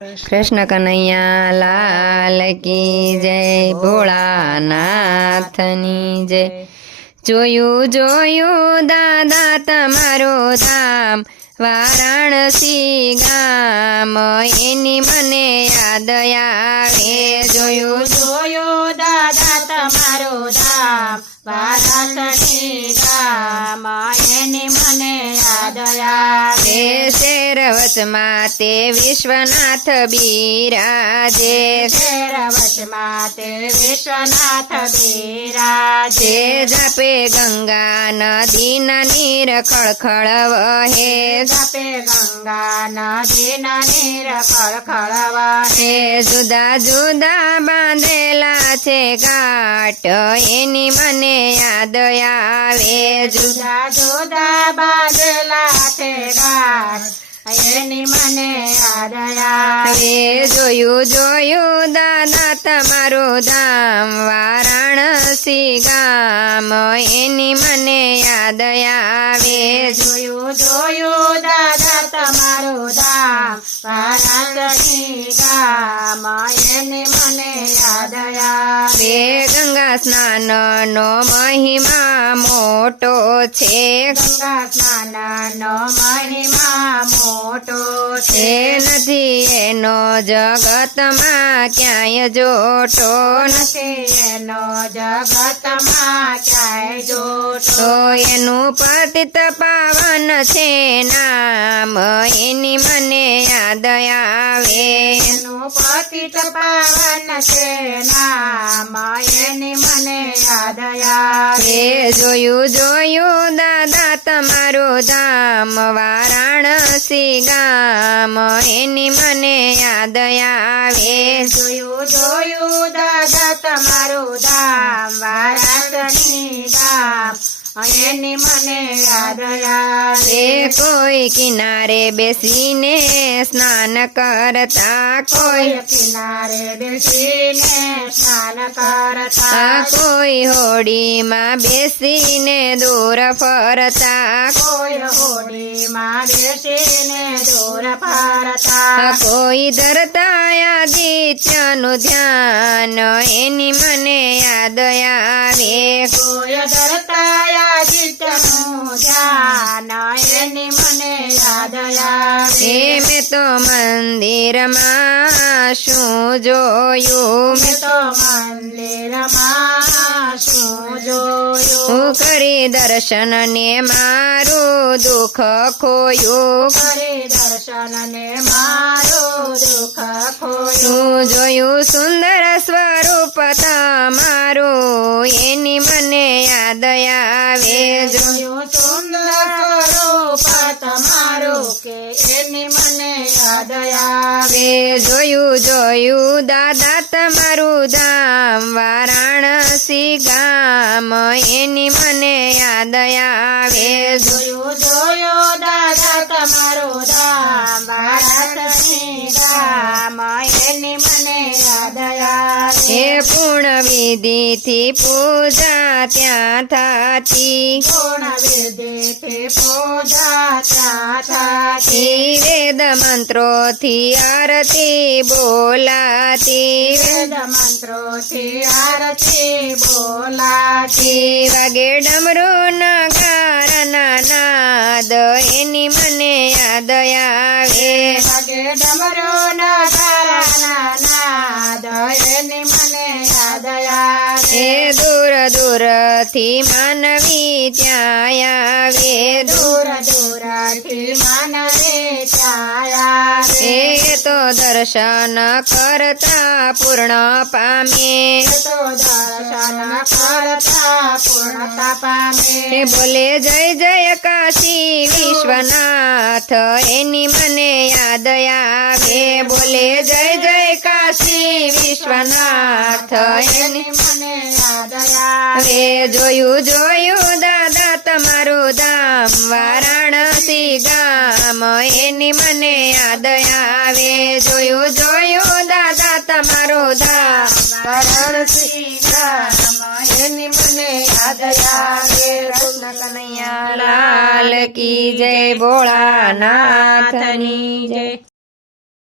કૃષ્ણ કનૈયા લાલ કી જય, ભોળાનાથની જય. જોયું જોયું દાદા તમારો ધામ, વારાણસી ગામ. એની મને યાદ આવે. જોયું, જોયો એની મને યાદ આવે તે વિશ્વનાથ બિરાજે. વશમાં તે વિશ્વનાથ બિરાજે. જપે ગંગા નદીના નીર ખળખળ વહે. જપે ગંગા નદીના નીર ખળખળ વહે. જુદા જુદા બાંધેલા છે ઘાટ. એની મને યાદ આવે જુદા જુદા બાંધેલા છે એની મને યાદ આવે જોયું જોયું દાદા તમારું ધામ વારાણસી ગામ. એની મને યાદ આવે જોયું જોયું દાદા તમારું ધામ વારાણસી ગામ. એની મને યાદ આવે ગંગા સ્નાનનો મહિમા મોટો છે. ગંગા સ્નાનનો મહિમા મોટો છે. નથી એનો જગતમાં ક્યાંય જોટો નથી એનો જગતમાં ક્યાંય જોટો. એનું પતિત પાવન છે નામ એની મને યાદ આવે. પતિત પાવન સેના એની મને યાદ આવે જોયું જોયું દાદા તમારું ધામ વારાણસી ગામ એની મને યાદ આવે. જોયું જોયું દાદા તમારું ધામ વારાણસી ગામ. એની મને યાદ આવે એ કોઈ કિનારે બેસીને સ્નાન કરતા કોઈ કોઈ કિનારે બેસીને સ્નાન કરતા આ કોઈ હોડીમાં બેસીને દૂર ફરતા કોઈ હોડીમાં બેસીને દૂર ફરતા આ કોઈ ધરતા આદિત્યનું ધ્યાન એની મને યાદ આવે કોઈ ધરતા ધ્યાન એની મને યાદ આવે મેં તો મંદિરમાં શું જોયું? મેં તો મંદિરમાં શું જોયું? કરી દર્શન ને મારું દુઃખ ખોયું. કરી દર્શન ને મારું હું જોયું સુંદર સ્વરૂપ તમારું? એની મને યાદ આવે જોયું સુંદર સ્વરૂપ તમારું કે એની મને યાદ આવે આવે જોયું જોયું દાદા તમારું ધામ વારાણસી ગામ એની મને યાદ આવે જોયું જોયું દાદા આવે પૂર્ણ વિધિથી પૂજા ત્યાં થતી. પૂર્ણ વિધિથી પૂજા થતી. વેદ મંત્રોથી આરતી બોલાતી. વેદ મંત્રોથી આરતી બોલાતી. વગે ડમરૂ ના નગારના નાદ એની એ દૂર દૂરથી માનવી ત્યાં આવે. દૂર દૂરથી માનવે રે એ તો દર્શન કરતા પૂર્ણ પામે. તો દર્શન કરતા પૂર્ણતા એ પામે બોલે જય જય કાશી વિશ્વનાથ એની મને યાદ આવે. બોલે જય જય કાશી વિશ્વનાથ એની મને યાદ આવે જોયું જોયું દાદા તમારું ધામ વારાણસી ગામ એની મને યાદ આવે. જોયું જોયું દાદા તમારું ધામ વારાણસી ગામ એની મને યાદ આવે. કૃષ્ણ કનૈયા લાલ કી જય ભોળાનાથની જય.